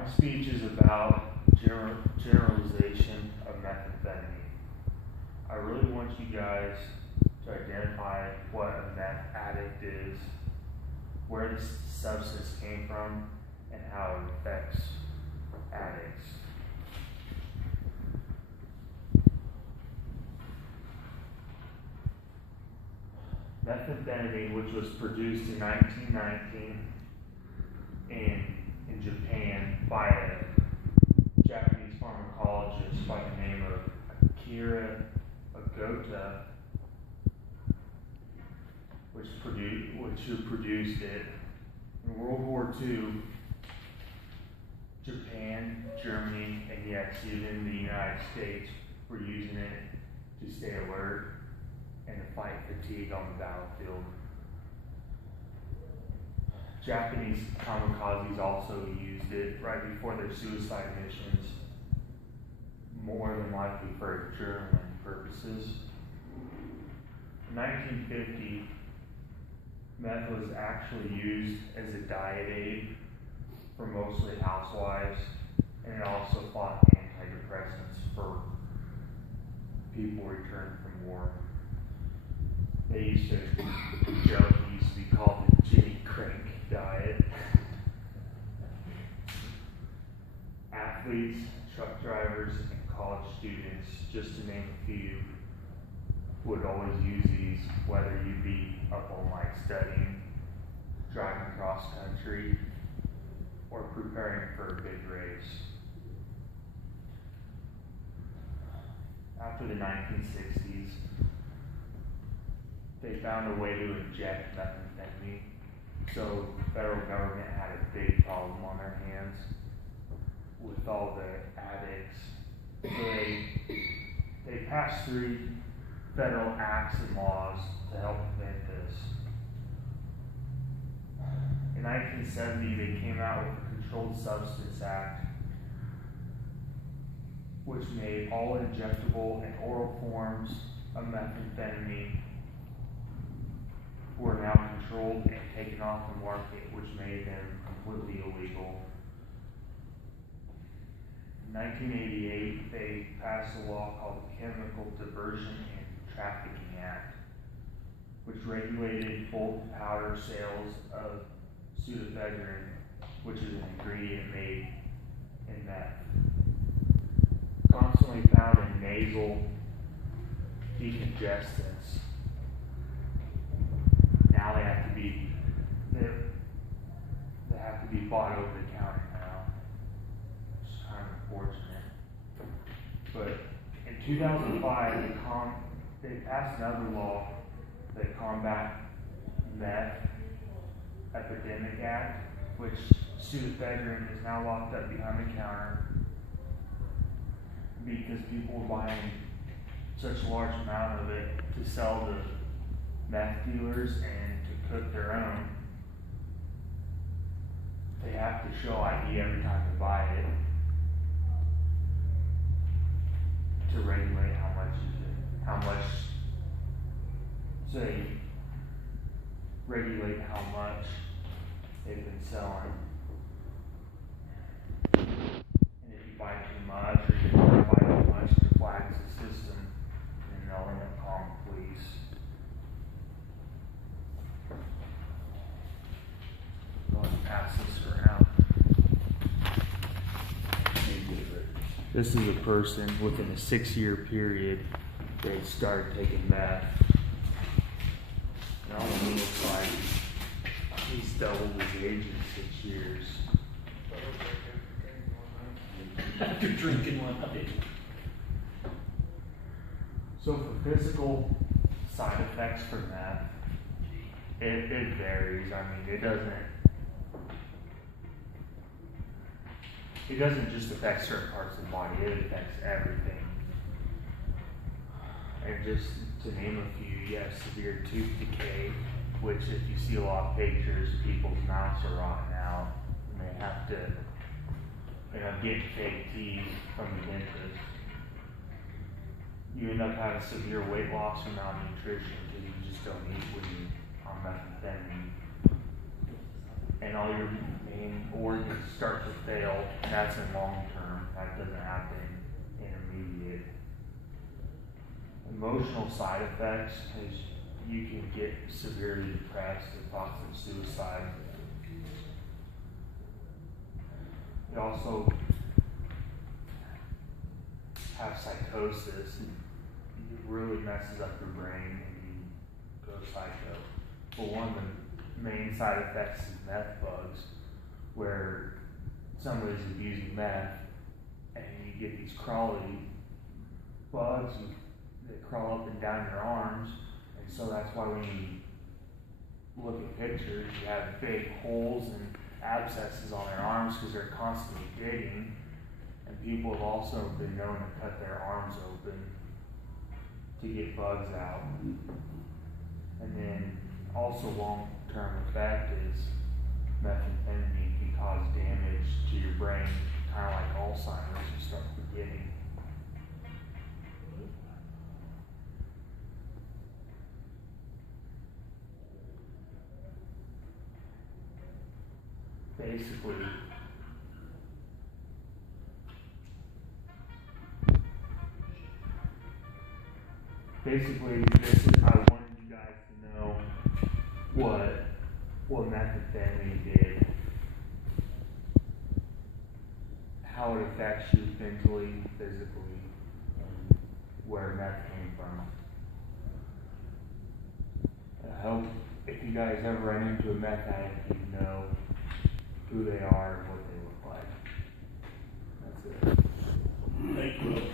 My speech is about generalization of methamphetamine. I really want you guys to identify what a meth addict is, where this substance came from, and how it affects addicts. Methamphetamine, which was produced in 1919 in Japan by a Japanese pharmacologist by the name of Akira Agota, who produced it. In World War II, Japan, Germany, and yes, even the United States were using it to stay alert and to fight fatigue on the battlefield. Japanese kamikazes also used it right before their suicide missions, more than likely for adrenaline purposes. In 1950, meth was actually used as a diet aid for mostly housewives, and it also fought antidepressants for people returned from war. They used to joke it used to be called the Jimmy Crank diet. Athletes, truck drivers, and college students, just to name a few, would always use these, whether you be up all night studying, driving cross country, or preparing for a big race. After the 1960s, they found a way to inject methamphetamine, so the federal government had a big problem on their hands with all the addicts. So they passed 3 federal acts and laws to help prevent this. In 1970, they came out with the Controlled Substance Act, which made all injectable and oral forms of methamphetamine were now controlled and taken off the market, which made them completely illegal. In 1988, they passed a law called the Chemical Diversion and Trafficking Act, which regulated bulk powder sales of pseudoephedrine, which is an ingredient made in meth. Constantly found in nasal decongestants. Now they have to be bought over the counter now. It's kind of unfortunate. But in 2005, they passed another law that combat meth epidemic act, which pseudoephedrine is now locked up behind the counter because people were buying such a large amount of it to sell to meth dealers and to cook their own. They have to show ID every time they buy it to regulate so they regulate how much they've been selling. And if you buy too much or you don't buy too much, it flags the system and they'll end up calling the police. Go ahead and pass this around. This is a person within a 6-year period they started taking meth. And all it looks like he's doubled his age in 6 years. After drinking one night. So for physical side effects for meth, it varies. I mean, it doesn't just affect certain parts of the body, it affects everything. And just to name a few, you have severe tooth decay, which if you see a lot of pictures, people's mouths are rotting out, and they have to end up getting fake teeth from the dentist. You end up having severe weight loss or malnutrition because you just don't eat when you're on methamphetamine. And all your main organs start to fail, and that's in long term. That doesn't happen intermediate. Emotional side effects is you can get severely depressed and thoughts of suicide. You also have psychosis. It really messes up your brain and you go psycho. But one of the main side effects is meth bugs, where somebody's abusing meth and you get these crawly bugs that crawl up and down your arms. And so that's why when you look at pictures, you have big holes and abscesses on their arms because they're constantly digging. And people have also been known to cut their arms open to get bugs out. And then also long-term effect is methamphetamine can cause damage to your brain, kind of like Alzheimer's. You start forgetting. Basically, I wanted you guys to know what methamphetamine did, how it affects you mentally, physically, and where meth came from. I hope if you guys ever run into a meth addict, you know who they are and what they look like. That's it. Thank you.